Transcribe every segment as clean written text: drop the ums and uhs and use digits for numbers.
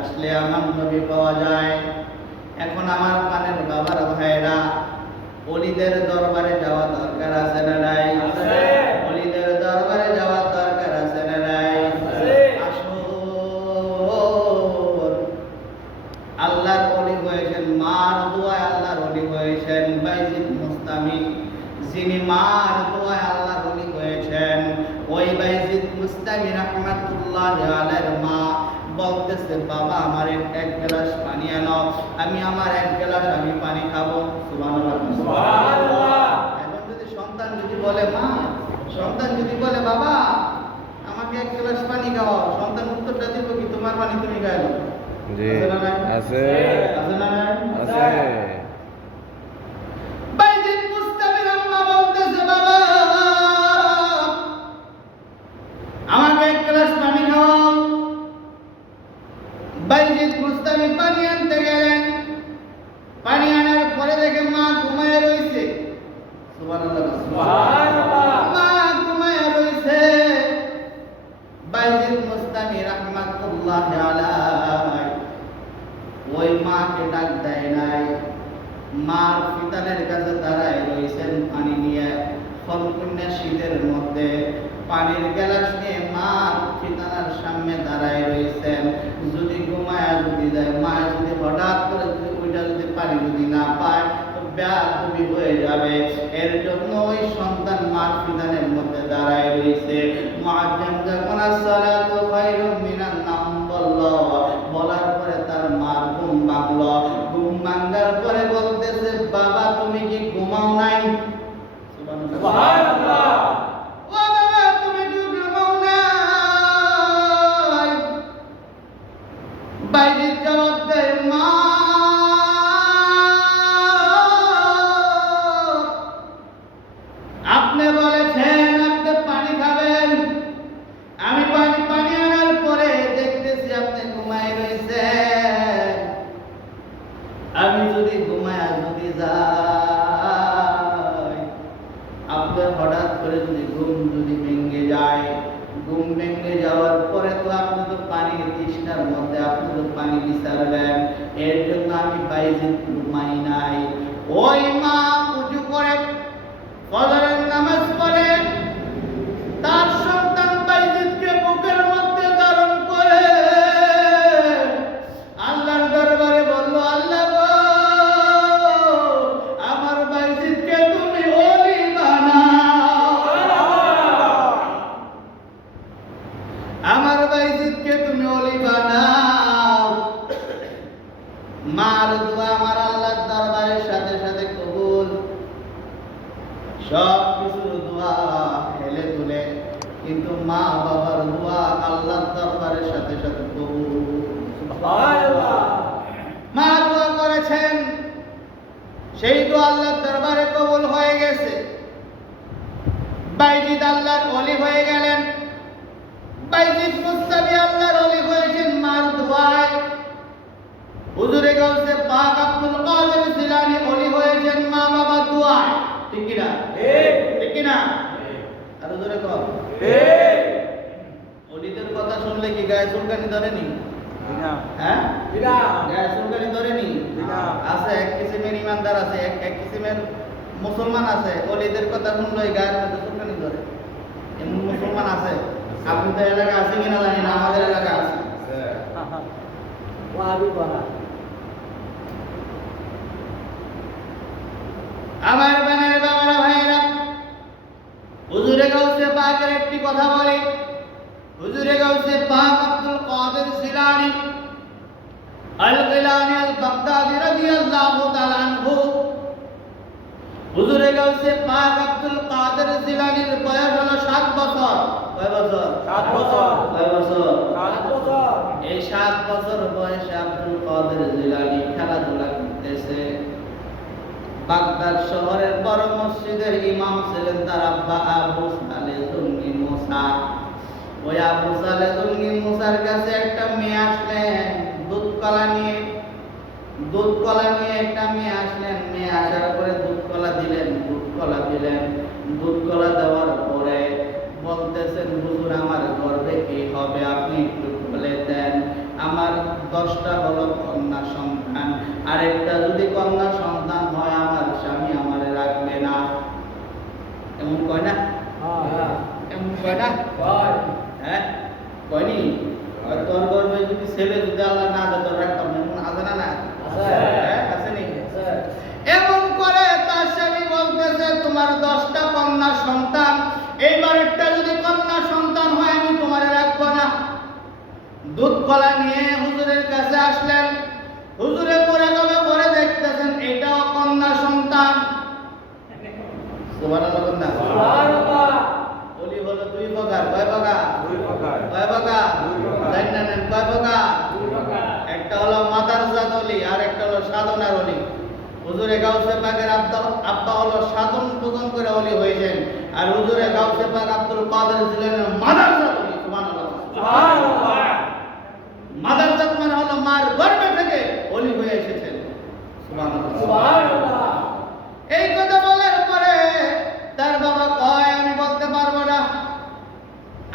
আসলে আমার নবী পাওয়া যায়। এখন আমার পানের বাবার ভাইরা, ওলিদের দরবারে যাওয়া দরকার আছে না নাই? ওলিদের দরবারে যাওয়ার দরকার আছে না নাই? আসুন, আল্লাহর ওলি হয়েছেন, মার দোয়ায় আল্লাহর ওলি হয়েছেন বাইজিদ মুস্তামি, যিনি মার দোয়ায় আল্লাহর ওলি হয়েছেন। ওই বাইজিদ মুস্তামি রাহমাতুল্লাহি আলাইহির মা বলতেছে, বাবা আমার এক গ্লাস পানি আনো, আমি আমার এক গ্লাস আমি পানি খাবো। সুবহানাল্লাহ, সুবহানাল্লাহ। এখন যদি সন্তান যদি বলে মা, সন্তান যদি বলে বাবা আমাকে এক গ্লাস পানি খাও, সন্তান উত্তরটা দিব কি তোমার পানি তুমি খাইলো? জি আছে, আছে না নাই? আছে। বাইজিদ মুস্তামির আম্মা বলতেছে, বাবা আমাকে এক গ্লাস পানি খাও। বাইজিদ মুস্তামি পানি আনতে গেলেন। পানি আনার পরে দেখে মা ঘুমায় রইছে। সুবহানাল্লাহ, সুবহানাল্লাহ। মা ঘুমায় রইছে। বাইজিদ মুস্তামি রাহমাতুল্লাহি আলাইহি ওই মাকে ডাক দেয় নাই। মার পিতানের কাছে দাঁড়ায় রইছেন পানি নিয়ে। ফলকুন্যা শীতের মধ্যে পানির গ্লাস নিয়ে মা পিতানার সামনে দাঁড়ায় রইছেন। যদি ঘুমায় যদি যায়, মা যদি হঠাৎ করে যদি ওইটা যদি পানি যদি না পায় তো বেয়াদবি হয়ে যাবে। এর জন্য ওই সন্তান মার পিতানের মধ্যে দাঁড়ায় রইছে। মুআজ্জিম যখন আসসালাতু খায়রুম মিনান নাওম বলল, বলার পরে তার মার ঘুম ভাঙলো। ঘুম ভাঙার পরে বলতেছে, বাবা তুমি কি ঘুমাও নাই? সুবহানাল্লাহ। ও বাবা তুমি কি ঘুমাও নাই? বাইজিদ জবাব দেয়, মা আপনি বলেছেন আপনি পানি খাবেন, আমি পানি আনার পরে দেখতেছি আপনি ঘুমায় রইছেন। আমি যদি ঘুমায় যদি যাই, আপনার হঠাৎ করে যদি ঘুম যদি ভেঙে যায়, ঘুম ভেঙে যাওয়ার পরে তো আপনি তো পানির তৃষ্ণার মধ্যে আপনি তো পানি বিচারবেন। এর জন্য আমি বাইজিদ ঘুমাই নাই। ওই মা উজু করে ফজরের নামাজ পড়ে তার সন্তান বাইজিদকে বুকের মধ্যে ধারণ করে আল্লাহর দরবারে বলল, আল্লাহ গো আমার বাইজিদকে তুমি ওলি বানাও, আমার বাইজিদকে তুমি ওলি বানাও। মার দোয়া আমার আল্লাহর দরবারের সাথে সাথে কবুল। সব কিছুর দোয়া হেলে তুলে, কিন্তু মা বাবার দোয়া আল্লাহর দরবারের সাথে সাথে কবুল। সুবহানাল্লাহ। মা দোয়া করেছেন, সেই দোয়া আল্লাহর দরবারে কবুল হয়ে গেছে। বাইজিদ আল্লাহর ওলি হয়ে গেলেন। বাইজিদ মুস্তামি আল্লাহর ওলি হয়েছেন মার দোয়ায়। হুজুরে গাউসে পাক আব্দুল কাদের জিলানী ওলি হয়েছেন মা বাবার দোয়ায়। ঠিক কি না? ঠিক কি না? আর জোরে কও। ওলিদের কথা শুনলে কি গায়ে চুলকানি ধরেনি? হ্যাঁ, গায়ে চুলকানি ধরেনি? আছে এক কিসিমের ইমানদার আছে, এক কিসিমের মুসলমান আছে, ওলিদের কথা শুনলে গায়ের মধ্যে চুলকানি ধরে। এমন মুসলমান আছে। আপনাদের এলাকা আছে কিনা জানি না, আমাদের এলাকা আছে। আমার বানের বাবারা ভাইরা, হুজুরে গাউসে পাকের একটি কথা বলে। হুজুরে গাউসে পাক আব্দুল কাদের জিলানী আল গিলানী আল বাগদাদি রাদিয়াল্লাহু তাআলা আনহু, হুজুরে গাউসে পাক আব্দুল কাদের জিলানীর বয়স হলো 7 বছর। কয় বছর? 7 বছর। কয় বছর? 7 বছর। এই 7 বছর বয়সে আব্দুল কাদের জিলানী খেলাধুলা করতেছে। বাগদাদ শহরের বড় মসজিদের ইমাম ছিলেন তার আব্বা আবু সালে জুলনি মুসা। ওই আবু সালে জুলনি মুসার কাছে একটা মেয়ে আসলেন দুধ কলা নিয়ে। দুধ কলা নিয়ে একটা মেয়ে আসলেন। মেয়ে আসার পরে দুধ কলা দিলেন, দুধ কলা দিলেন। দুধ কলা দেওয়ার পরে বলতেছেন, হুজুর আমার গর্ভে কি হবে আপনি একটু বলে দেন। আমার 10টা হলো কন্যা সন্তান, আরেকটা যদি কন্যা সন্তান হয় আমার স্বামী আমারে রাখবে না। এমন কয় না? এমন কয় না? হ্যাঁ কয়নি? তোর গর্বে যদি ছেলে যদি আল্লাহ না দেয় তোর রাখতাম না, এমন আছে না? না আছে নি? এমন করে তার স্বামী বলতেছে তোমার 10টা কন্যা সন্তান, এইবার একটা যদি কন্যা সন্তান হয় আমি তোমারে রাখবো না। দুধ কলা নিয়ে হুজুরের কাছে আসলেন। হুজুরে পরে গবে করে দেখতেছেন এটাও কন্যা সন্তান। সুবহানাল্লাহ না? সুবহানাল্লাহ। ওলি হলো দুই প্রকার। কয় প্রকার? দুই প্রকার। কয় প্রকার? জানেন না কয় প্রকার? দুই প্রকার। একটা হলো মাদারজাত ওলি আর একটা হলো সাধনার ওলি। হুজুরে গাউসে পাকের আব্বা হলো সাধন পূজন করে ওলি হয়েছেন, আর হুজুরে গাউসে পাক আব্দুল কাদের জিলানী মাদারজাত ওলি। সুবহানাল্লাহ। সুবহানাল্লাহ। মাদারজাত মানে হলো মার গর্ভে থেকে ওলি হয়ে এসেছেন। সুবহানাল্লাহ। সুবহানাল্লাহ। এই কথা বলার পরে তার বাবা কয় আমি বলতে পারবো না,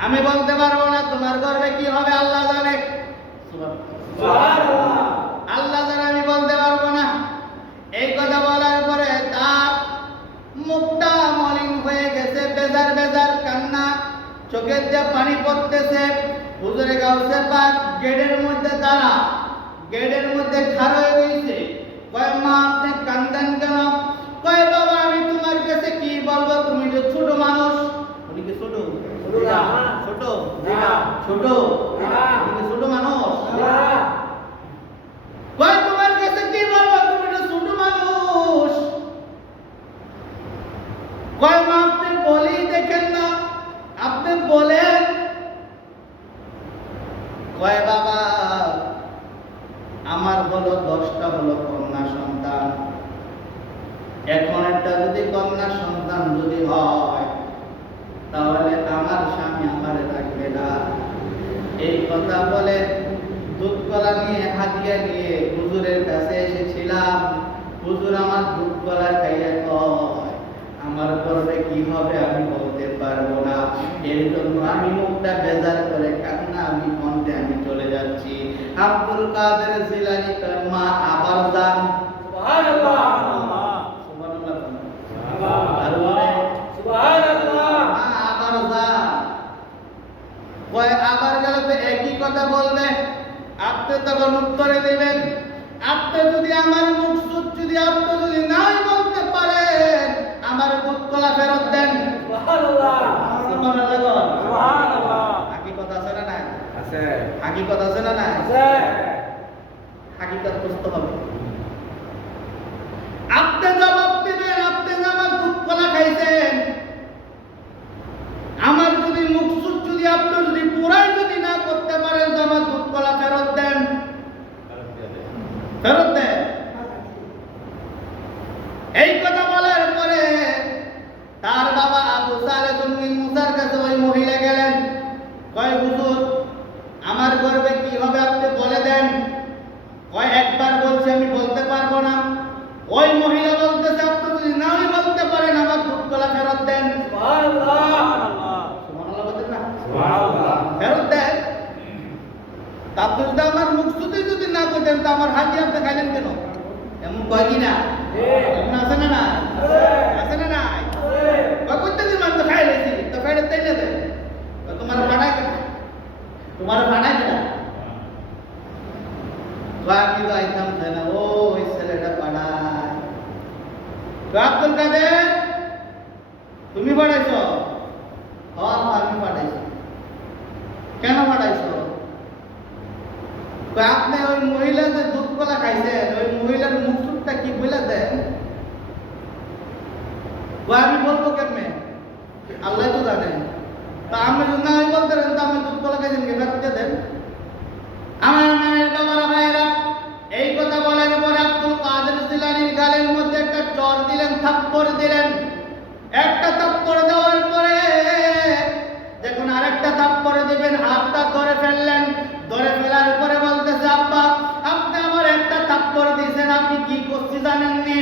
আমি বলতে পারবো না, তোমার গর্ভে কি হবে আল্লাহ জানে। সুবহানাল্লাহ। আল্লাহ জানে, আমি বলতে পারবো না। এই কথা বলার পরে তার মুখটা মলিন হয়ে গেছে, বেজার বেজার কান্না, চোখের দিয়ে পানি পড়তেছে। হুজুরে গাউসে পাক গেটের মধ্যে দাঁড়া, গেটের মধ্যে খাড়া হয়ে রয়েছে। কয় মা আপনি কান্দেন কেন? কয় বাবা আমি তোমার কাছে কি বলবো, তুমি যে ছোট মানুষ। উনি কি ছোট? ছোট না। ছোট না। ছোট না। উনি কি ছোট মানুষ? না। কয় তোমার কাছে কি বলবো, তুমি যে ছোট মানুষ। কয় মা আপনি বলি দেখেন না, আপনি বলেন। কয় বাবা আমার হলো 10টা হলো কন্যা সন্তান, এখন একটা যদি কন্যা সন্তান যদি হয় তাহলে আমার স্বামী আমারে রাখবে না। এই কথা বলে দুধ কলা নিয়ে হাতিয়া নিয়ে হুজুরের কাছে এসেছিলাম। হুজুর আমার দুধ কলা খাইয়া কয় আমার গর্ভে কি হবে আমি বলতে পারবো না, এর জন্য আমি মুখটা বেজার করে কান্না আমি কণ্ঠে আমি চলে যাচ্ছি। আব্দুল কাদের জিলানী তার মা আবার যান। সুবহানাল্লাহ। সুবহানাল্লাহ। সুবহানাল্লাহ। মা আবার যান। কয় আবার গেলে তো একই কথা বলবে, আপনি তখন উত্তরে দেবেন আপনি যদি আমার মুকসুদ যদি আপনি যদি নাই বলতে পারেন আমার দুধ কলা ফেরত দেন। সুবহানাল্লাহ। সুবহানাল্লাহ। সুবহানাল্লাহ। হাকিকত আছে না নাই? আছে। হাকিকত আছে না নাই? আছে। হাকিকত বুঝতে হবে। আপনি জবাব দিবেন আপনি আমার দুধ কলা খাইছেন, আমার যদি মুকসুদ যদি আপনি যদি পুরাই যদি না করতে পারেন তো আমার দুধ কলা ফেরত দেন। ফেরত দেন। এই কথা বলার পরে তার বাবা আবু সালেহ জুন্নি মুসার কাছে ওই মহিলা গেলেন। কয় হুজুর আমার গর্ভে কি হবে আপনি বলে দেন। কয় একবার বলছি আমি বলতে পারবো না। ওই মহিলা বলতেছে আপনি যদি নাই বলতে পারেন আমার দুধ কলা ফেরত দেন। সুবহানাল্লাহ। সুবহানাল্লাহ বলতেন না? সুবহানাল্লাহ। ফেরত দেন। তারপর যদি আমার মুকসুদই যদি না করতেন তো আমার হাজি আপনি খাইলেন কেন? এমন কয় কি না? এমন আছে না? না আছে না? নাই কয় করতে দিন আমি তো খাই লেছি তো ফেরত দেন না। তোমার ভাড়া কেন? তোমার ভাড়া কেন? আমি তো আইতাম না, ও ওই ছেলেটা পাড়ায়। তো আব্দুল কাদের তুমি পাঠাইছো? হ্যাঁ আমি পাঠাইছি। কেন পাঠাইছো? আপনি ওই মহিলা যে দুধ কলা খাইছেন ওই মহিলার মুখটা কি বলে দেন? আমি বলবো কেমনে? আল্লাহ তো জানে। তা আমি যদি না বলতে পারেন তো আমি দুধ কলা খাইছেন কি ফেরত দিয়ে দেন। আমার মায়ের বাবারা ভাইয়েরা এই কথা বলার পরে আব্দুল কাদের জিলানীর গালের মধ্যে একটা চর দিলেন, থাপ্পড় দিলেন। একটা থাপ্পড় দেওয়ার পরে যখন আরেকটা থাপ্পড় দিবেন হাতটা ধরে ফেললেন। ধরে ফেলার পরে বলতেছে আব্বা আপনি আমার একটা থাপ্পড় দিয়েছেন, আপনি কি করছি জানেননি?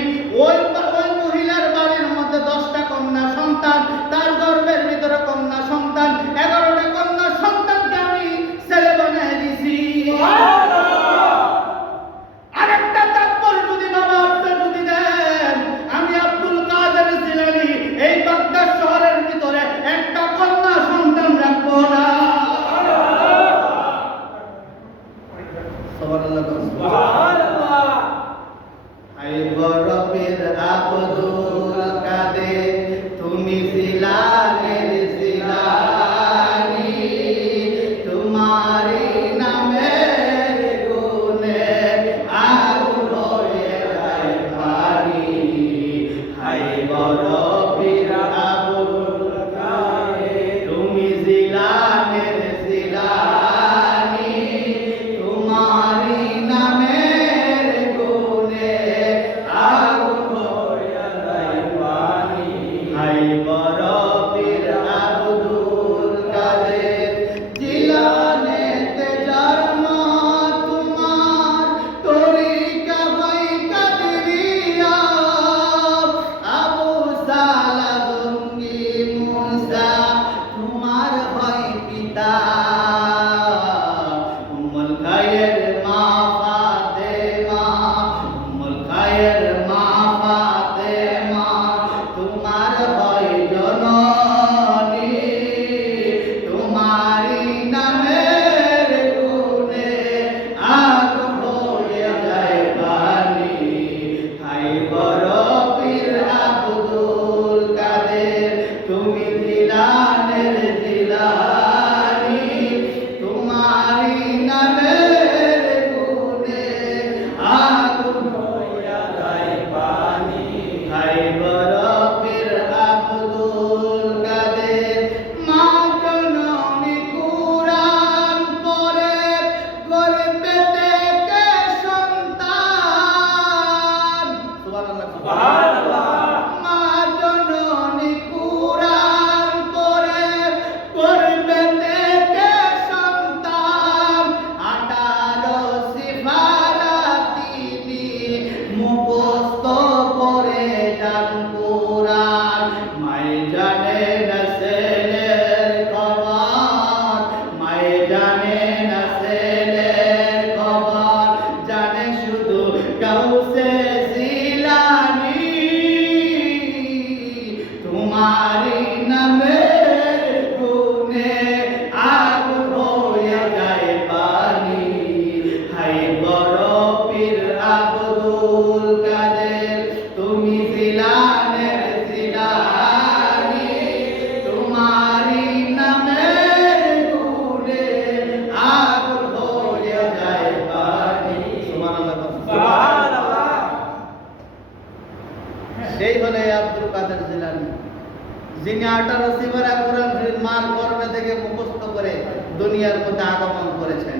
18 সিবারা কোরআন শরীফ মার গর্ভে থেকে মুখস্থ করে দুনিয়ার মধ্যে আগমন করেছেন।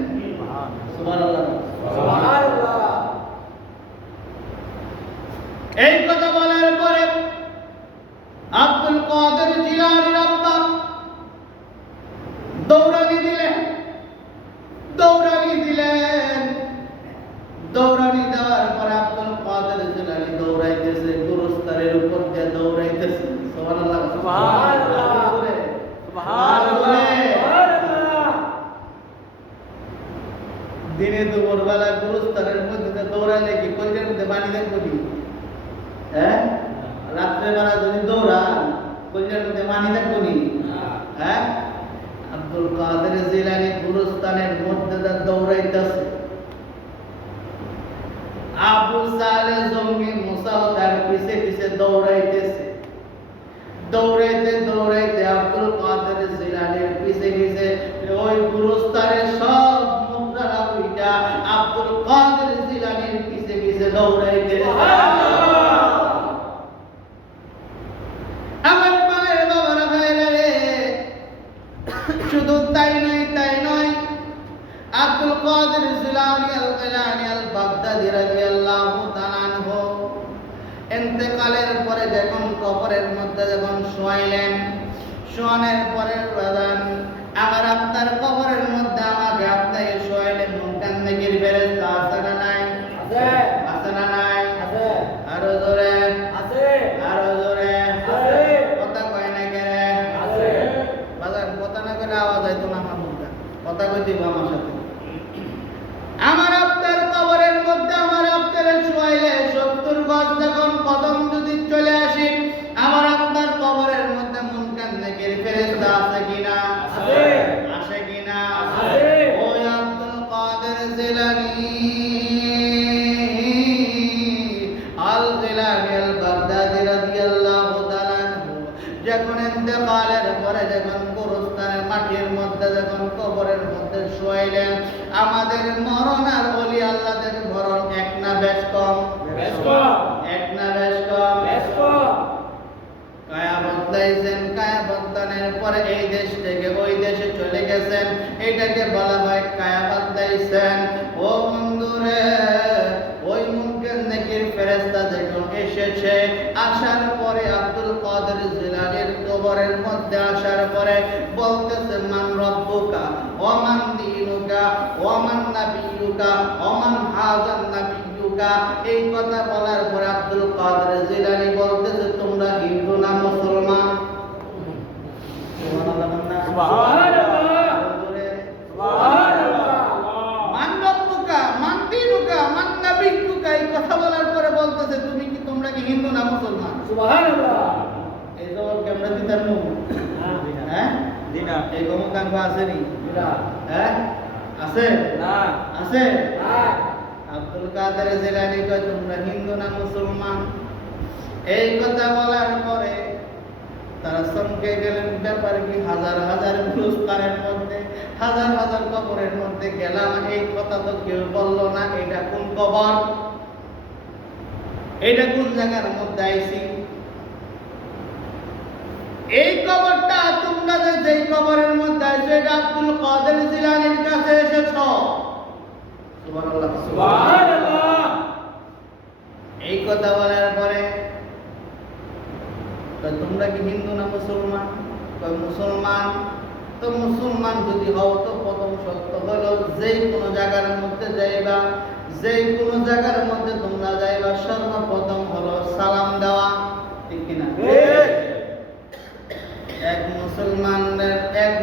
সুবহানাল্লাহ, সুবহানাল্লাহ। এই কথা বলার পরে আব্দুল কাদের জিলানীর আব্বা দৌড়ানি দিলেন। দৌড়ানি দেওয়ার পরে আব্দুল কাদের জিলানী দৌড়াইতেছে, গুরুস্তারের উপর দিয়ে দৌড়াইতেছে। সুবহানাল্লাহ, সুবহানাল্লাহ, সুবহানাল্লাহ। দিনে দুপুর বেলা গুরুস্তারের মধ্যে দিয়ে দৌড়ালে কি কলজের মধ্যে পানি দেখবো কি? হ্যাঁ, রাত্রে বেলা যদি দৌড়ান কলজের মধ্যে পানি দেখবো নি? হ্যাঁ, আব্দুল কাদের জিলানী গুরুস্তানের মধ্যে দিয়ে দৌড়াইতেছে। আবু সালে জঙ্গি মুসাও তার পিছে পিছে দৌড়াইতেছে। দৌড়াইতে আব্দুল কাদের জিলানীর পিছে পিছে ওই গুরুস্তানের সব মুদ্রা উইটা আব্দুল কাদের জিলানীর পিছে পিছে দৌড়াইতেছে। আমার পালের বাবারা ভাইরা রে, শুধু তাই নয় আব্দুল কাদের জিলানী আল বাগদাদী রাদিয়াল্লাহু তাআলা আনহু ইন্তেকালের পরে যখন কবরের মধ্যে যখন শোয়ানোর পরে বাদান আমার আপনার কবরের মধ্যে আমাকে আপনাকে শোয়াইলে মুনকার নেকির ফেরেশতা আছে না নাই? আছে না নাই? আরো জোরে কথা কয় না কেরে? বাজার কথা না করে আওয়াজ আইতো না আমার মুখে, কথা কই দিব আমার সাথে। আমার আপনার কবরের মধ্যে আমার আপনার শোয়াইলে 70 গজ যখন কদম যদি চলে আসি, আমার আপনার কবরের মধ্যে মুনকার নেকির ফেরেশতা আছে কিনা? আসে কিনা? ওই আব্দুল কাদের জিলানী আল বাগদাদী রাদিয়াল্লাহু তাআলা যখন ইন্তেকালের পরে যখন গোরস্থানের মাটির মধ্যে যখন কবরের মধ্যে শোয়াইলেন, আমাদের মরণ আর ওলি আল্লাহদের মরণ এক না বেশ কম? এক না বেশ কম? কায়া বদলাইছেন, পরে এই দেশ থেকে ওই দেশে চলে গেছেন, এটাকে বলা হয় কায়া বদলাইছেন। ও বন্ধুরে, ওই মুনকার নেকির ফেরেশতা যখন এসেছে, আসার পরে আব্দুল কাদের জিলানীর কবরের মধ্যে আসার পরে বলতেছে মান রব্বুকা ওয়া মান দীনুকা ওয়া মান নাবিয়ুকা ওয়া মান হাযান নাবিয়ুকা। এই কথা বলার পরে আব্দুল কাদের জিলানী বলতেছে তোমরা হিন্দু না মুসলমান? কথা বলার পরে বলতেছে তোমরা কি হিন্দু না মুসলমান? এই জবাব কি আমরা দিতাম? হ্যাঁ, এই গমকাঙ্গ আসেনি? হ্যাঁ, আছে না? আছে। আব্দুল কাদের জিলানী কয় তোমরা হিন্দু না মুসলমান? এই কথা বলার পরে তারা চমকে গেলেন। ব্যাপার কি? হাজার হাজার গুরুস্থানের মধ্যে, হাজার হাজার কবরের মধ্যে গেলাম, এই কথা তো কেউ বললো না। এটা কোন কবর? এটা কোন জায়গার মধ্যে আইছি? এই কবরটা তোমরা যেই কবরের মধ্যে আইছো, এটা আব্দুল কাদের জিলানীর কাছে এসেছো। সুবহানাল্লাহ, সুবহানাল্লাহ। এই কথা বলার পরে তোমরা কি হিন্দু না মুসলমান? মুসলমান। তো মুসলমান যদি হও তো প্রথম শর্ত হলো যেই কোনো জায়গার মধ্যে যাইবা, যেই কোনো জায়গার মধ্যে তোমরা যাইবা, সর্বপ্রথম হলো সালাম দেওয়া। ঠিক কিনা? এক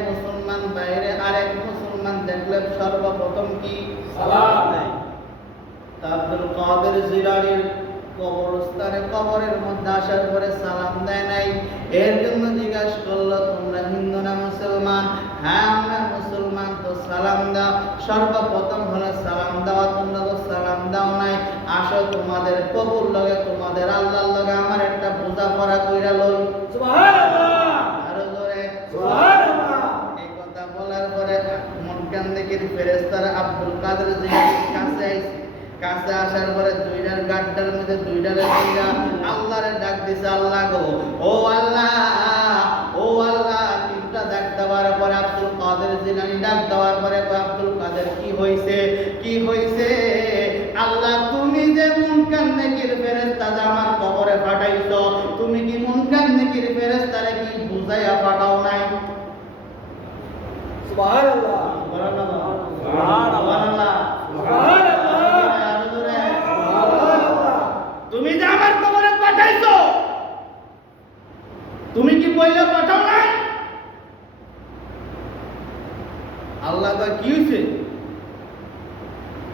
মুসলমান বাইরে আরেক মুসলমান দেখলে সর্বপ্রথম কি? সালাম দেয়। আব্দুল কাদের জিলানীর কবরস্থানে কবরের মধ্যে আসার পরে সালাম দেয় নাই। এর জন্য জিজ্ঞাসা করলো তোমরা হিন্দু না মুসলমান? হ্যাঁ আমরা মুসলমান। তো সালাম দাও। সর্বপ্রথম হলো সালাম দেওয়া। তোমরা তো সালাম দাও নাই, আসো তোমাদের প্রভুর লগে, তোমাদের আল্লাহর লগে আমার একটা বোঝাপড়া কইরা লই। সুবহানাল্লাহ, আরো জোরে সুবহানাল্লাহ। এই কথা বলার পরে মুনকার নেকির ফেরেশতারা আব্দুল কাদের জিলানীর কাছে আইছে। কাছে আসার পরে দুইটার গাড্ডার মধ্যে দুইটারে আল্লাহরে ডাক দিছে, আল্লাহ গো, ও আল্লাহ, ও দেওয়ার পরে আব্দুল কাদের জিলানী ডাক দেওয়ার পরে কয়, আব্দুল কাদের কি হইছে, কি হইছে? আল্লাহ তুমি যে মুনকার নেকির ফেরেশতা আমার কবরে পাঠাইছো, তুমি কি মুনকার নেকির ফেরেশতারে কি বুঝাইয়া পাঠাও নাই? সুবহানাল্লাহ সুবহানাল্লাহ সুবহানাল্লাহ সুবহানাল্লাহ। তুমি যে আমার কবরে পাঠাইছো, তুমি কি বইলে পাঠাও নাই? আল্লাহ কয় কি হইছে?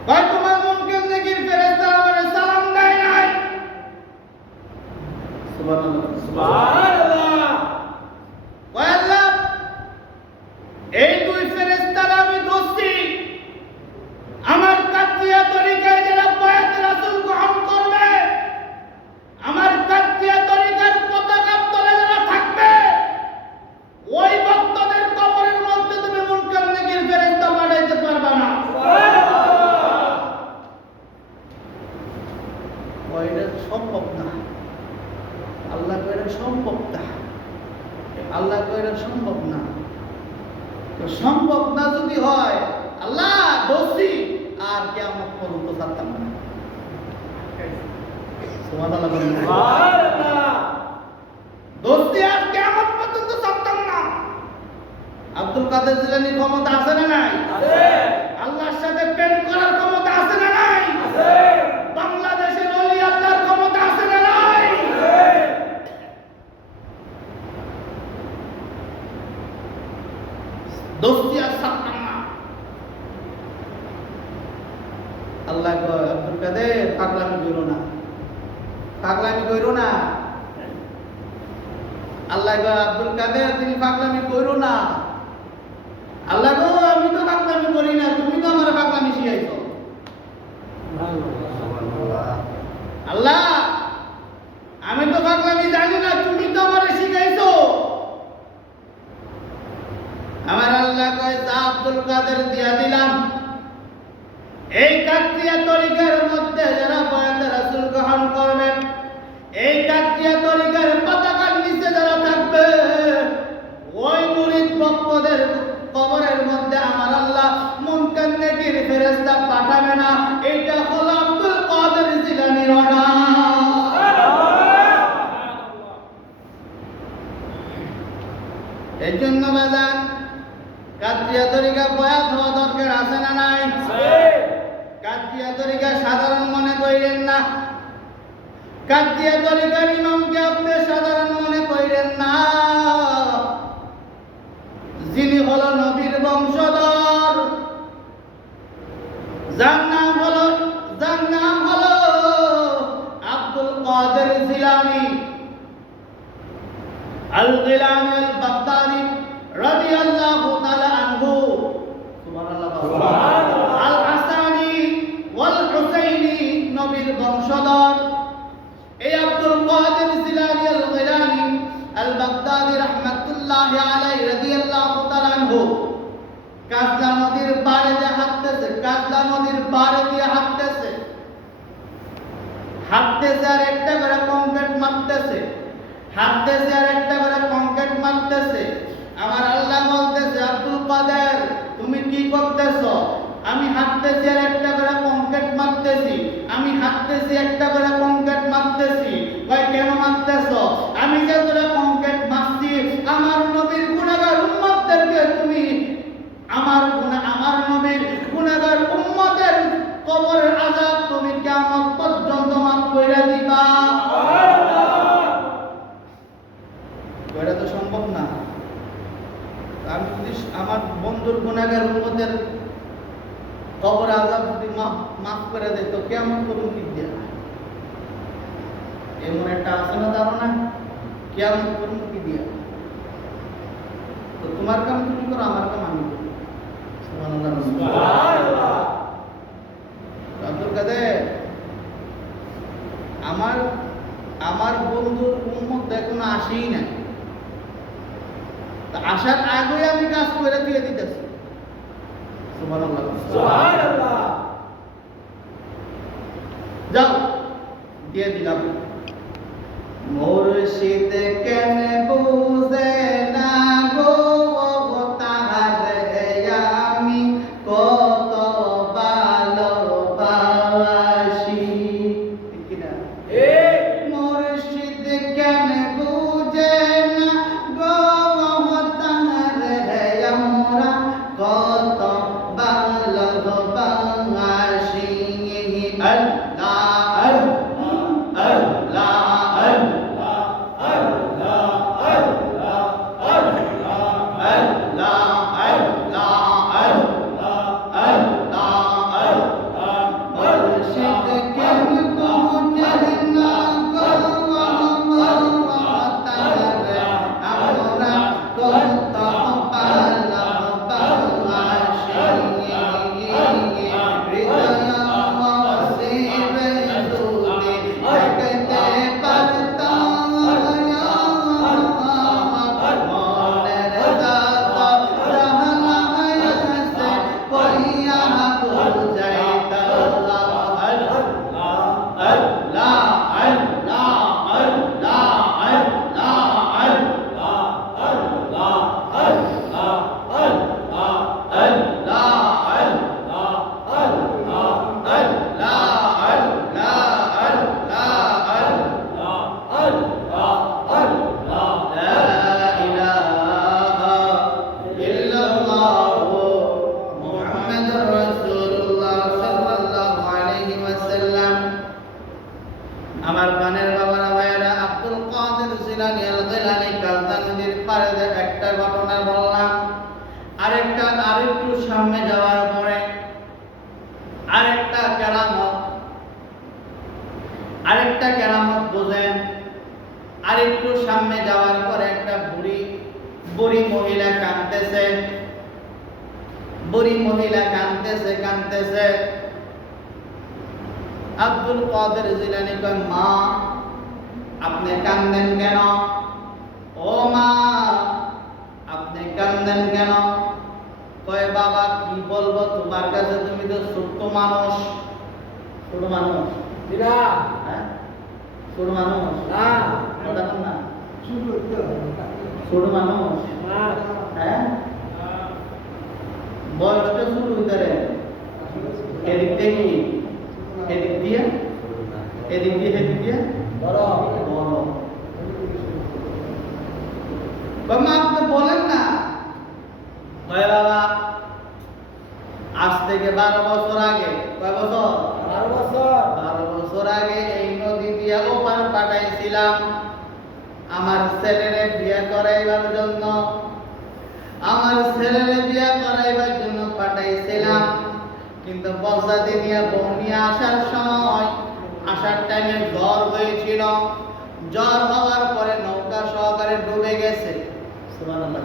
কয় তোমার মুনকার নেকির ফেরেশতা আমারে সালাম দেয় নাই। সুবহানাল্লাহ সুবহানাল্লাহ। কয় আল্লাহ এই দুই ফেরেশতার আমি দোষী, আমার কাতিয়া তরিকায় যারা বায়াতে রাসূল গ্রহণ করবে, আমার কাতিয়া তরিকার পতাকা তলে যারা থাকবে, ওই ভক্তদের কবরের মধ্যে তুমি মুনকার নেকির ফেরেশতা পাঠাইতে পারবা না। ওইটা সম্ভব না। আল্লাহ কইরা সম্ভব না। আল্লাহ কইরা সম্ভব না। তো সম্ভব না যদি হয়, আল্লাহ দোষী, আর কিয়ামত পর্যন্ত ছাড়তাম না। সুবহানাল্লাহ বলেন। সুবহানাল্লাহ। দোষী আর কিয়ামত পর্যন্ত ছাড়তাম না। আব্দুল কাদের জিলানীর ক্ষমতা আছে না নাই? আছে। আল্লাহর সাথে প্রেম করার ক্ষমতা আছে না নাই? আছে। বাংলাদেশের ওলি আল্লাহর ক্ষমতা আছে না নাই? আছে। দোস্তি আর ছাড়তাম না। আল্লাহ কয়, আব্দুল কাদের পাগলামি করো না, পাগলামি করো না। আল্লাহ কয়, আব্দুল কাদের তুমি পাগলামি করো না। আল্লাহ কয়, আমি তো পাগলামি করি না, তুমি তো আমার পাগলামি শিখাইছো। আল্লাহ আমি তো পাগলামি জানি না, তুমি তো আমারে শিখাইছো। আমার আল্লাহ কয়, তা আব্দুল কাদের দিয়া দিলাম। এই কাকরিয়া তরিকার মধ্যে যারা বায়াতে রাসূল গ্রহণ করবে, এই কাকরিয়া তরিকার পতাকার নিচে যারা থাকবে, ওই মুরিদ ভক্তদের কবরের মধ্যে আমার আল্লাহ মুনকার নেকির ফেরেশতা পাঠাবে না। এটা হলো আব্দুল কাদের জিলানীর অর্ডার। এই জন্য বাজান কাকরিয়া তরিকা বয়াত হওয়া দরকার আছে না নাই? কাকরিয়া তরিকা সাধারণ মনে কইরেন না। কাকরিয়া তরিকার ইমামকে আপনি সাধারণ মনে কইরেন না। যিনি হলো নবীর বংশধর, যার নাম হলো আব্দুল কাদের জিলানী আল গিলানী আল বাগদাদি রাদিয়াল্লাহু তাআলা আনহু। সুবহানাল্লাহ সুবহানাল্লাহ। আল হাসানি ওয়াল হুসাইনি নবীর বংশধর। এই আব্দুল কাদের জিলানী আল গিলানী আল বাগদাদি রাহমাতুল্লাহি আলাইহি রাদিয়াল্লাহু তাআলা আনহু কাজলা নদীর পাড়ে দিয়ে হাঁটতেছে, কাজলা নদীর পাড়ে দিয়ে হাঁটতেছে, হাঁটতেছে আর একটা করে কংক্রিট মারতেছে, হাঁটতেছে আর একটা করে কংক্রিট মারতেছে। আমার আল্লাহ বলতেছে, আব্দুল কাদের তুমি কি করতেছো? আমি হাঁটতেছি আর একটা করে কংক্রিট মারতেছি, আমি হাঁটতেছি একটা করে কংক্রিট মারতেছি। কয় কেন মারতেছো? আমি যে করে কংক্রিট মারছি, আমার নবীর গুনাহগার উম্মতদেরকে তুমি আমার নবীর গুনাহগার উম্মতের কবরের আযাব তুমি কিয়ামত পর্যন্ত মাফ কইরা দিবা। এটা তো সম্ভব না। আমি যদি আমার বন্ধুর গুনাহগার উম্মতের কবর আযাব যদি মাফ করে দেয়, তো কিয়ামত করুন কি দিয়া? এমন একটা আছে না ধারণা, কিয়ামত করুন কি দিয়া? তো তোমার কাম তুমি করো, আমার কাম আমি করি। সুবহানাল্লাহ সুবহানাল্লাহ। আব্দুল কাদের আমার বন্ধুর উম্মত এখনো আসেই নাই, তা আসার আগেই আমি কাজ করে দিয়ে দিতেছি। সুবহানাল্লাহ সুবহানাল্লাহ। যাও দিয়ে দিলাম। মুর্শিদ কেন বুঝে না গো আমার গানের বাবারা ভাইয়েরা, আব্দুল কাদের জিলানী আল গিলানী কাজদা নদীর পাড়ে একটা ঘটনা বললাম। আরেকটু সামনে যাওয়ার পরে আরেকটা কেরামত বোঝেন। আরেকটু সামনে যাওয়ার পরে একটা বুড়ি মহিলা কাঁদতেছে। আব্দুল কাদের জিলানী কয়, মা আপনি কাঁদেন কেন? ও মা আপনি কাঁদেন কেন? কয়, বাবা কি বলবো তোমার কাছে, তুমি তো ছোট মানুষ। ছোট মানুষ দিনা হ্যাঁ, ছোট মানুষ না কথা বল না, ছোট মানুষ না হ্যাঁ, বয়সটা শুরু হইতে এদিক থেকে এদিক দিয়ে বড় বড়। মা আপনি বলেন না। কয়, বাবা আজ থেকে 12 বছর আগে, কয় বছর? 12 বছর 12 বছর আগে এই নদী দিয়া ওপার পাঠাইছিলাম আমার ছেলেরে বিয়ে করাইবার জন্য। পাঠাইছিলাম, কিন্তু বস্তাতে নিয়ে বউ নিয়ে আসার টাইমে জ্বর হয়েছিল। জ্বর হওয়ার পরে নৌকা সহকারে ডুবে গেছে। সুবহানাল্লাহ।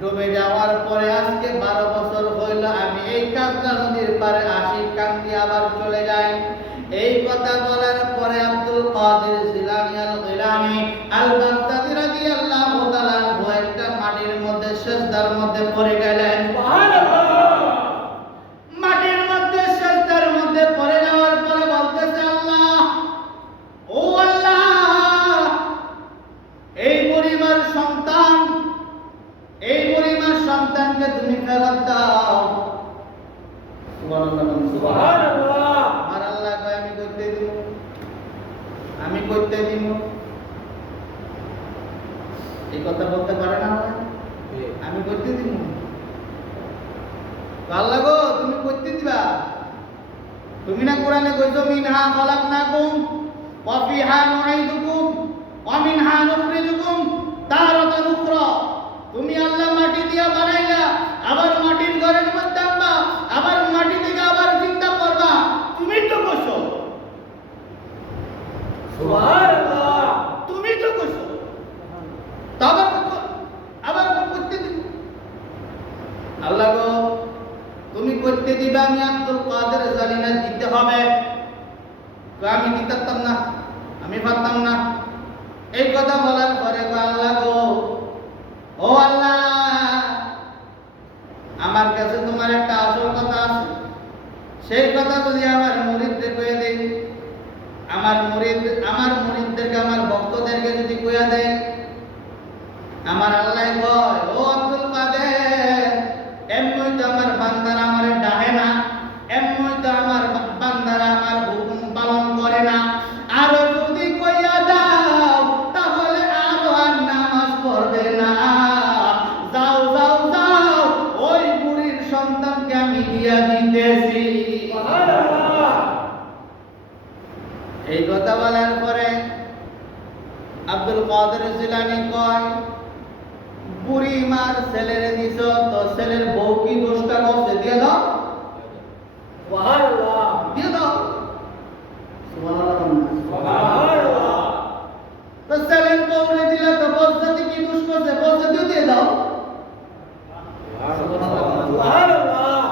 ডুবে যাওয়ার পরে আজকে 12 বছর হইল আমি এই কাজলা নদীর পারে আসি, কান্দি আবার চলে যাই। এই কথা বলার পরে আব্দুল কাদের জিলানী আল গিলানী আল বাগদাদী রাদিয়াল্লাহু তাআলা আনহু একটা মাটির মধ্যে সিজদার মধ্যে পড়ে গেলেন। মাটির মধ্যে সিজদার মধ্যে পড়ে যাওয়ার পরে বলতেছে, আল্লাহ, ও আল্লাহ, এই পরিবার সন্তানকে তুমি ফেরত দাও। সুবহানাল্লাহ সুবহানাল্লাহ। আর আল্লাহ কয়, আমি করতে দিব। এই কথা বলতে পারে না, আমি করতে দিব। আল্লাহ গো, তুমি করতে দিবা। তুমি না কোরআনে কইছো, মিনহা খালাকনাকুম ওয়া ফিহা নুঈদুকুম ওয়া মিনহা নুখরিজুকুম তারাতান উখরা। তুমি আল্লাহ মাটি দিয়া বানাইলা, আবার মাটির ঘরের মধ্যে আনবা, আবার মাটি থেকে আবার চিন্তা করবা। তুমি তো কইছো। সুবহানাল্লাহ। তুমি তো কইছো। আবার করতে দিব। আল্লাহ গো, তুমি করতে দিবা, আমি আব্দুল কাদের জানি না দিতে হবে। আমি দিতাম না, আমি পারতাম না। এই কথা বলার পরে আল্লাহ গো, ও আল্লাহ, আমার কাছে তোমার একটা আসল কথা আছে। সেই কথা যদি আমার মুরিদকে কয়ে দেই, আমার মুরিদদেরকে, আমার ভক্তদেরকে যদি কইয়া দেয়, আমার আল্লাহ কয়, ও আব্দুল কাদের, এমনি তো আমার বান্দারা আমারে ডাহে না, এমনি তো আমার বান্দারা আমার হুকুম পালন করে না। আরো যদি কইয়া দাও তাহলে আরো আর নামাজ পড়বে না। যাও যাও যাও, ওই বুড়ির সন্তানকে আমি দিয়া দিতেছি। এই কথা বলার পরে আব্দুল কাদের জিলানী কয়, বুড়ি মার ছেলেরে দিছ, তো ছেলের বউ কি দোষটা করছে? দিয়ে দাও, সুবহানাল্লাহ। দিয়ে দাও। সুবহানাল্লাহ। তো ছেলের বউরে দিলে তো বস্তাতে কি দোষ করছে? বস্তাতেও দিয়ে দাও। সুবহানাল্লাহ।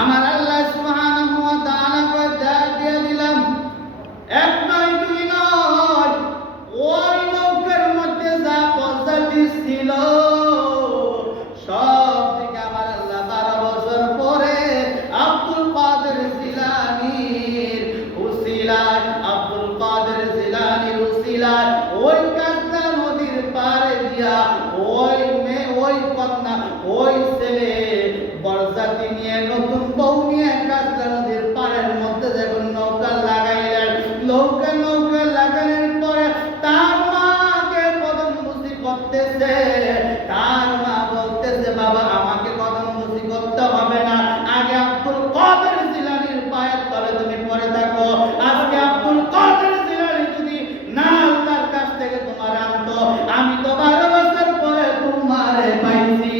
আমার আল্লাহ সুবহানাহু ওয়া তাআলা কয়, দিয়ে দিলাম। এক নয়, দুই নয়, ওই নৌকার মধ্যে যা বস্তাতি ছিল না ওই ছেলে বরযাত্রী নিয়ে নতুন বউ নিয়ে কাজলা নদীর পাড়ের মধ্যে যখন নৌকা লাগাইলেন, নৌকা লাগানোর পরে তার মাকে কদম বুঝি করতেছে। তার মা বলতেছে, বাবা আমাকে কদম বুঝি করতে হবে না, আগে আব্দুল কাদের জিলানীর পায়ের তলে তুমি পড়ে থাকো। আজকে আব্দুল কাদের জিলানী যদি না আল্লাহর কাছ থেকে তোমার আনতো, আমি তো 12 বছর পরে তোমারে পাইছি।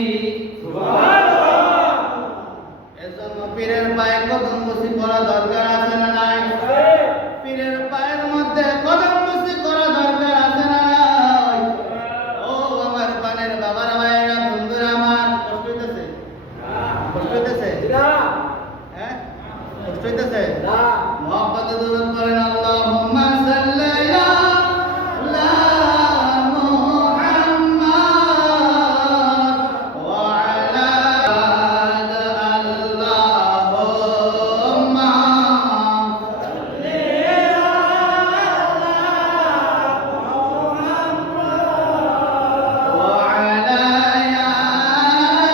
এজন্য পীরের পায়ে কদম বুঝি করা দরকার আছে না নাই? পীরের পায়ের মধ্যে কদম বুঝি করা দরকার আছে না নাই? ও আমার পানের বাবার ভাইরা, বন্ধুরা আমার, কষ্ট হইতেছে? কষ্ট হইতেছে? হ্যাঁ, কষ্ট হইতেছে? মুহাব্বতে দুরূদ পড়েন, আল্লাহুম্মা সাল্লি আলা মুহাম্মাদ ওয়া আলা আল্লাহুম্মা সাল্লি ওয়া আলা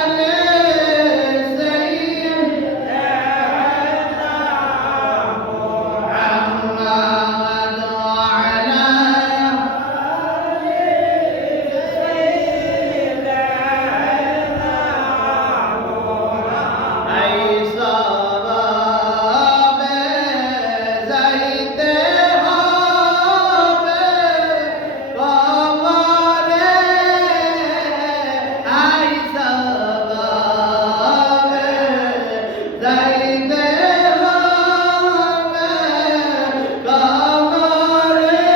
আলি সাইয়্যিদিনা মুহাম্মাদ ওয়া আলা আই সবাবে যাইতে হবে কবরে, আই সবাবে যাইতে হবে কবরে,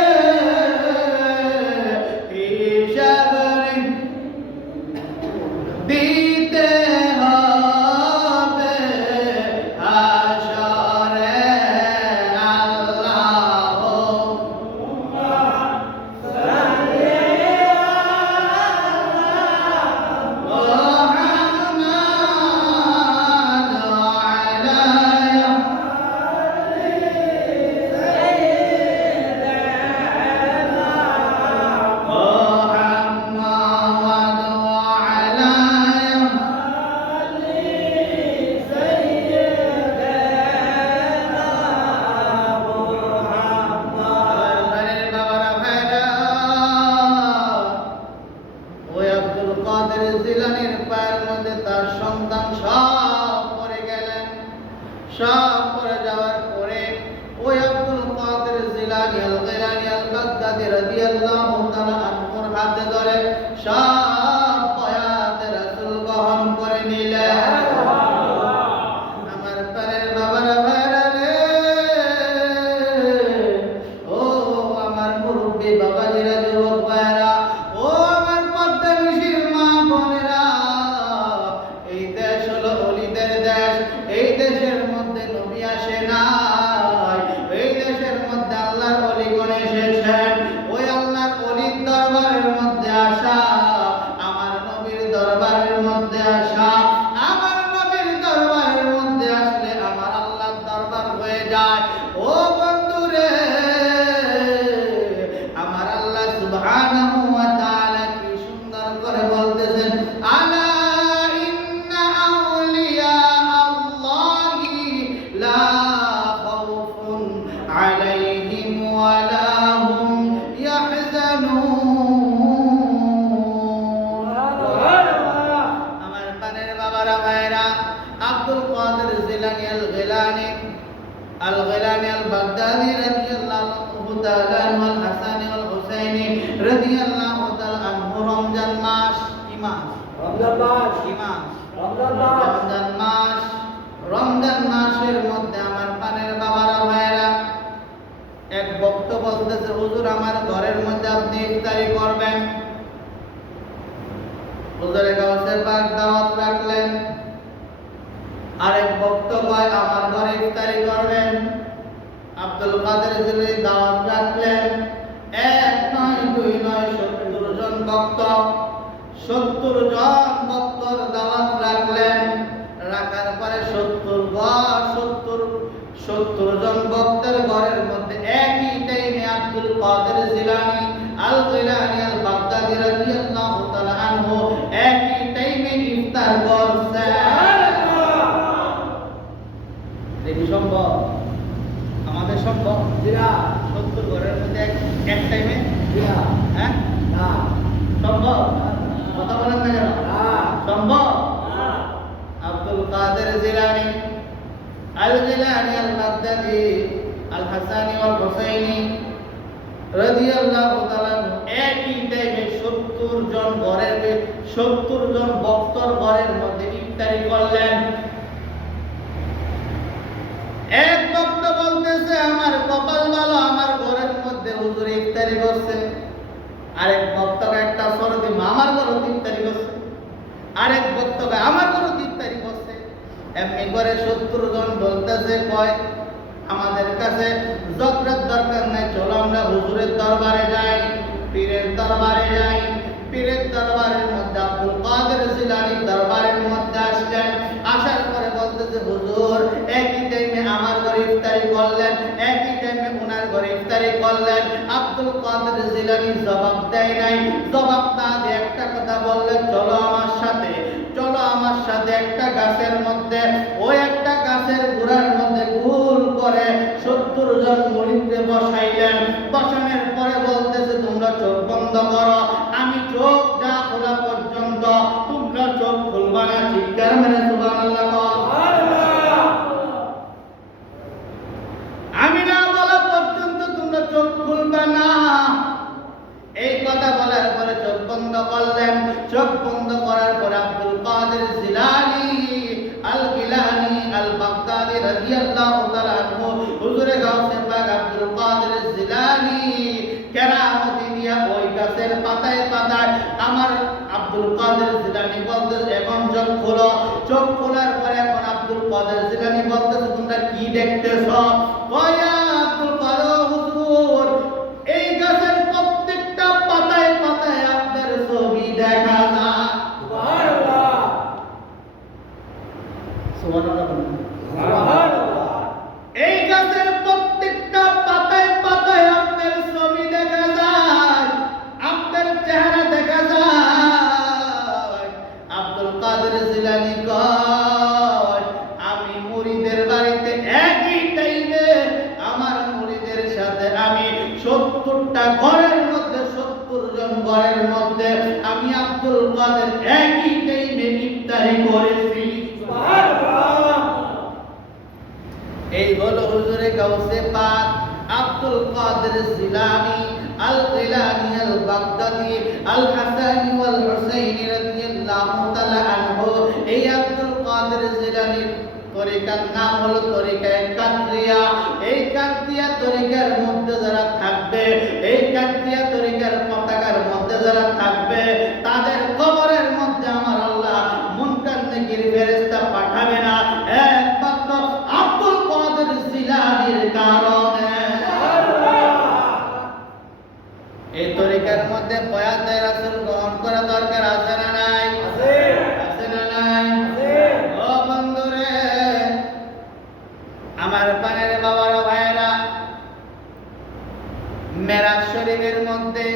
হিসাব দিতে হবে হাশরে, আল্লাহুম্মা সাল্লি মুহাম্মাদ ওয়া আলা মুহাম্মাদ ওয়া আলা বাবারা ভাইরা, ওই আব্দুল কাদের জিলানীর পায়ের মধ্যে তার সন্তান সব পড়ে গেলেন। সব পড়ে যাওয়ার পরে ওই আব্দুল কাদের জিলানী আল গিলানী আল বাগদাদী রাদিয়াল্লাহু তাআলা আনহুর হাতে ধরে সব বয়াতে রাসূল গ্রহণ করে নিলেন। আমার প্রাণের বাবারা ভাইরা রে, ও আমার মুরব্বী বাবাজিরা, যুবক ভাইরা, ও আমার পদ্মা মিশির মা বোনেরা, এই দেশ হলো অলিদের দেশ। এই দেশের মধ্যে নবী আসে নাই, এই দেশের মধ্যে আল্লাহর অলিগণ এসেছেন। ওই আল্লাহর অলির দরবারের মধ্যে আসা, আমার নবীর দরবারের মধ্যে আসা, আমার নবীর দরবারের মধ্যে আসলে আমার আল্লাহর দরবার হয়ে যায়। ও বন্ধুরে, আমার আল্লাহ সুবহানাহু ওয়া তাআলা কি সুন্দর করে বলতেছেন, আলা ইন্না আউলিয়া আল্লাহি লা খাউফুন আলাইহিম ওয়া লা হুম ইয়াহজানুন। আমার পানের বাবারা ভাইরা, আব্দুল কাদের জিলানী আল গিলানী আল বাগদাদী রাদিয়াল্লাহু তাআলা আনহু, আল হাসানী ওয়াল হুসাইনী রাদিয়াল্লাহু তাআলা আনহু রমজান মাস, কি মাস? কি মাস? রমজান মাসের মধ্যে আমার পানের বাবারা ভাইরা, এক ভক্ত বলতেছে, হুজুর আমার ঘরের মধ্যে আপনি ইফতারি করবেন। হুজুরে গাউসে পাক দাওয়াত রাখলেন। আরেক ভক্ত কয় আমার ঘরে ইফতারি করবেন। আব্দুল কাদের জিলানী দাওয়াত রাখলেন। 1 নয় 2 নয় 70 জন ভক্ত, 70 জন ভক্তর দাওয়াত রাখলেন। রাখার পরে 70 জন ভক্তের ঘরের মধ্যে একই টাইমে আব্দুল কাদের জিলানী আল গিলানী আল বাগদাদী রাদিয়াল্লাহু তাআলা আনহু একই টাইমে ইফতার করছে। দেখি সম্ভব? আমাদের সম্ভব? জিরা 70 ঘরের মধ্যে এক টাইমে? জিরা হ্যাঁ, না সম্ভব? কথা বলেন না কেন? না সম্ভব? না আব্দুল কাদের জিলানী, আল জিলানী, আল বাগদাদি, আল হাসানি ওয়াল হুসাইনি রাদিয়াল্লাহু তাআলা একই টাইমে 70 জন ঘরের 70 জন ভক্তর ঘরের মধ্যে ইফতারি করলেন। এক ভক্ত বলতেছে আমার কপাল ভালো, আমার ঘরের মধ্যে হুজুর ইফতারি করছে। আরেক ভক্ত একটা সরদি আমার ঘরে ইফতারি করছে। আরেক ভক্ত আমার ঘরে ইফতারি করছে। এমনি করে 70 জন বলতেছে কয় আমাদের কাছে যত্রের দরকার নাই, চলো আমরা হুজুরের দরবারে যাই, পীরের দরবারে যাই। পীরের দরবারের মধ্যে আব্দুল কাদের জিলানীর দরবারের মধ্যে আসলেন। আসার পরে বলতেছে হুজুর একই টাইমে আমার ঘরে ইফতারি করলেন, একই টাইমে ওনার ঘরে ইফতারি করলেন। আব্দুল কাদের জিলানী জবাব দেয় নাই। জবাব না দিয়ে একটা কথা বললেন, চলো আমার সাথে, চলো আমার সাথে একটা গাছের মধ্যে, ওই একটা গাছের গোড়ার মধ্যে গোল করে 70 জন মুরিদকে বসাইলেন। বসানোর পরে বলতেছে তোমরা চোখ বন্ধ করো, আমি চোখ না খোলা পর্যন্ত তোমরা চোখ খুলবা না। চিৎকার মেরে সুবহানাল্লাহ বল। আমি না বলা পর্যন্ত তোমরা চোখ খুলবা না। এই কথা বলার পরে চোখ বন্ধ করলেন। চোখ বন্ধ করার পর আব্দুল কাদের জিলানী আল গিলানী আল বাগদাদি রাদিয়াল্লাহু তাআলা আনহু হুজুরে গাউসে পাক আব্দুল কাদের জিলানী কেরামতি দিয়া ওই গাছের পাতায় পাতায় আমার আব্দুল কাদের জিলানী বলতেছে এখন চোখ খোলো। চোখ খোলার পরে এখন আব্দুল কাদের জিলানী বলতেছে তোমরা কি দেখতেছো? কয়া আব্দুল কাদের হুজুর এই গাছের প্রত্যেকটা পাতায় পাতায় আপনার ছবি দেখা যায়। সুবহানাল্লাহ সুবহানাল্লাহ বলুন। সুবহানাল্লাহ এই গাছের প্রত্যেকটা পাতায় পাতায় আপনার ছবি দেখা যায়, আপনার চেহারা দেখা যায়। আব্দুল কাদের জিলানী কয় আমি মুরিদের বাড়িতে একই টাইমে আমার মুরিদের সাথে আমি 70টা ঘরের মধ্যে 70 জন ঘরের মধ্যে আমি আব্দুল কাদের একই টাইমে ইফতারি করেছি। সুবহানাল্লাহ এই হলো হুজুরে গাউসে পাক আব্দুল কাদের জিলানী আল গিলানী আল বাগদাদি আল হাসানি ওয়াল হুসাইনি রাদিয়াল্লাহু তাআলা আনহু। এই আব্দুল কাদের জিলানীর তরিকার নাম হলো তরিকায়ে কাদরিয়া। এই কাদরিয়া তরিকার মধ্যে যারা থাকবে, এই কাদরিয়া তরিকার পতাকার মধ্যে যারা থাকবে তাদের কবরের মধ্যে আমার আল্লাহ মুনকার নেকির ফেরেশতা পাঠাবে না একমাত্র আব্দুল কাদের জিলানীর কারণে। এই তরিকার মধ্যে বয়াতে রাসূল গ্রহণ করা দরকার আছে না নাই? আছে আছে না নাই? আছে ও বন্ধুরে আমার পানের বাবারা ভাইয়েরা, মেরাজ শরীফের মধ্যে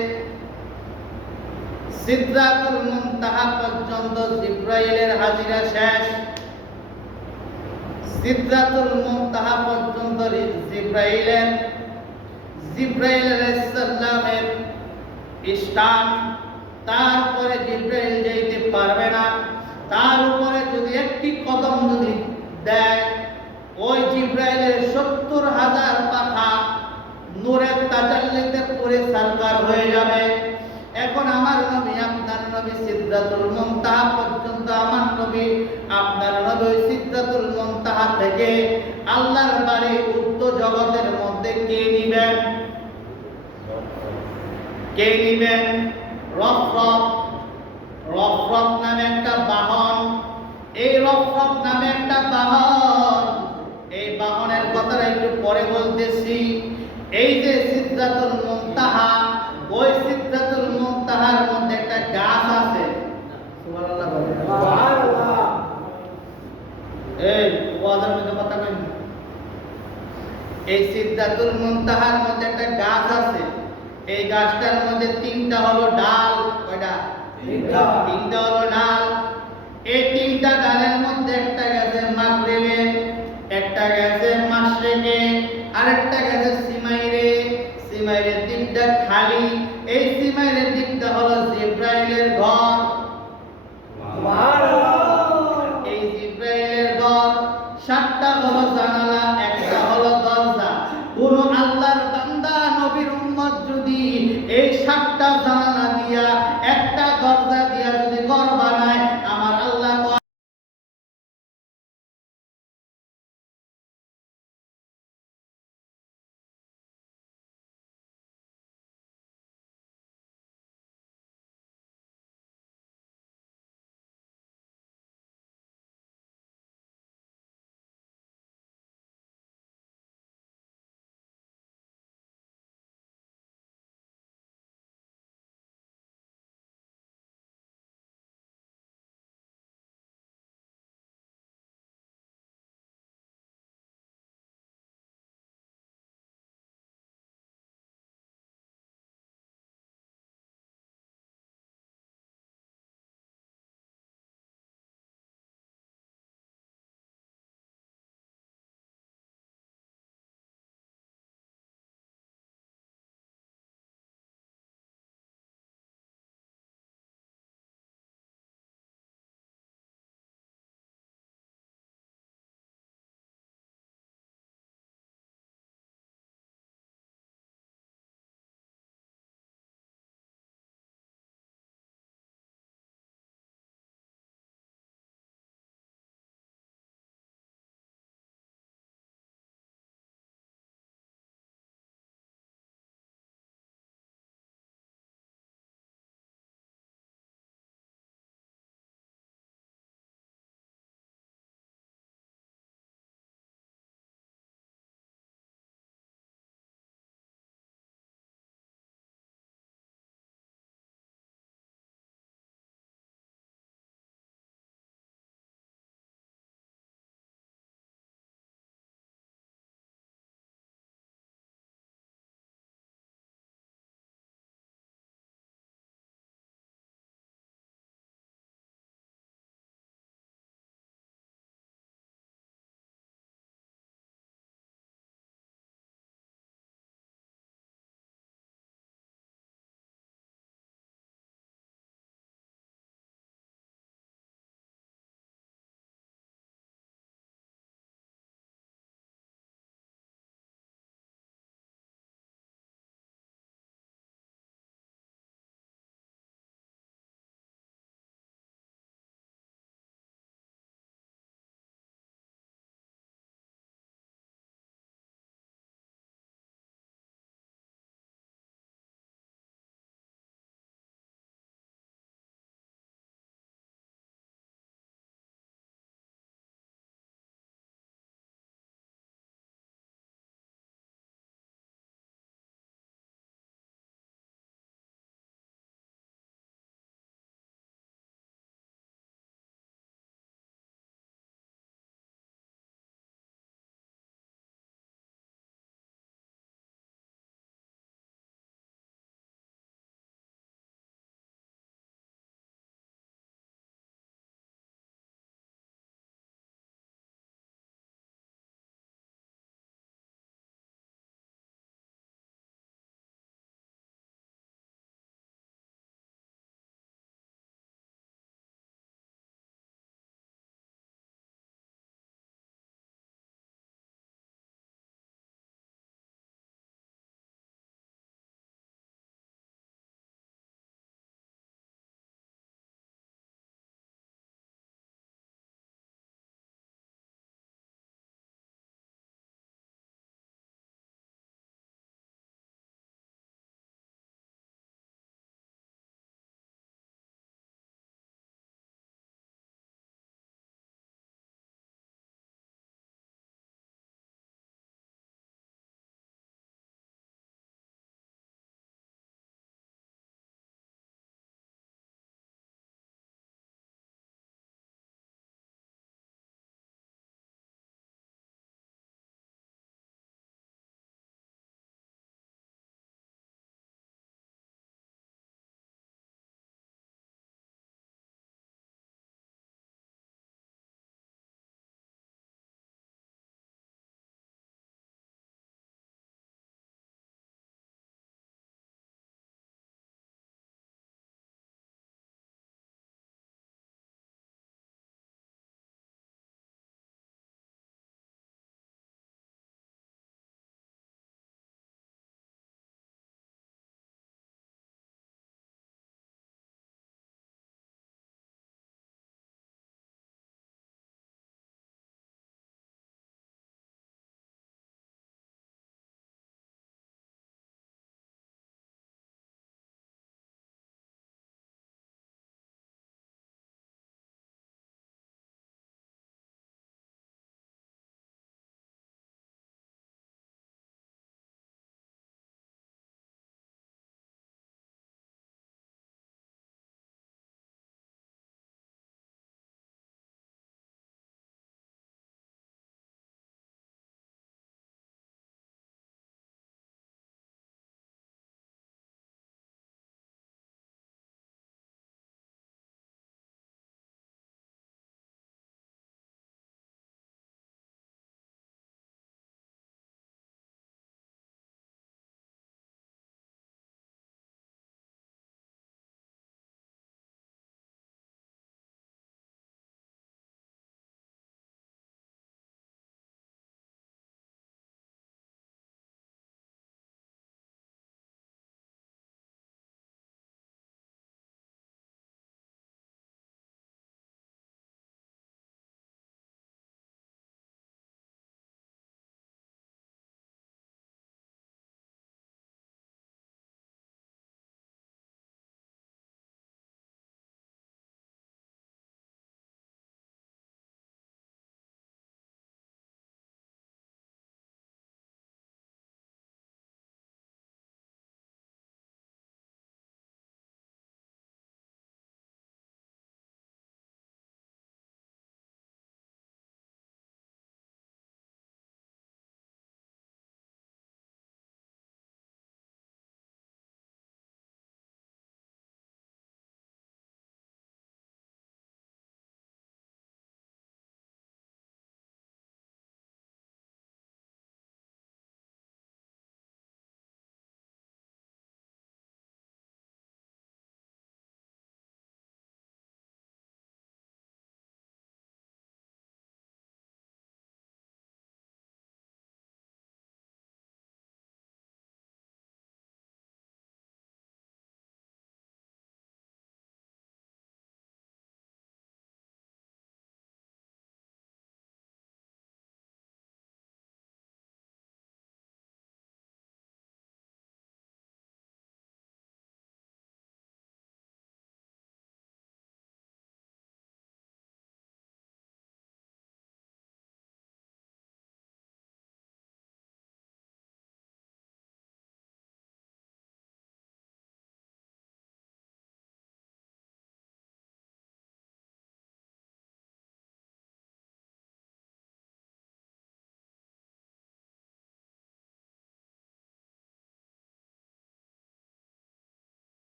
সিদরাতুল মুনতাহা পর্যন্ত জিবরাইলের হাজিরা শেষ। সিদরাতুল মুনতাহা পর্যন্ত জিবরাইল আলাইহিস সালামের স্থান। তারপরে জিবরাইল যাইতে পারবে না। তার উপরে যদি একটি কদম যদি দেয় ওই জিবরাইলের 70,000 পাখা নূরের তাজাল্লিতে পুরে সারকার হয়ে যাবে। এখন আমার নবী আপনার নবী সিদরাতুল মুনতাহা পর্যন্ত, আমার নবী আপনার নবী সিদরাতুল মুনতাহা থেকে আল্লাহর বাড়ি উর্ধ্ব জগতের মধ্যে কে নিবেন? কে নিবেন? রফরফ। রফরফ নামে একটা বাহন। এই রফরফ নামে একটা বাহন, এই বাহনের কথাটা একটু পরে বলতেছি। এই যে সিদরাতুল মুনতাহা, ওই সিদরাতুল মুনতাহার মধ্যে একটা গাছ আছে। সুবহানাল্লাহ বলেন। সুবহানাল্লাহ এই ওয়াজের মধ্যে কথা কই। এই সিদরাতুল মুনতাহার মধ্যে একটা গাছ আছে। এই গাছটার মধ্যে 3টা হলো ডাল। কয়টা? 3টা হলো ডাল।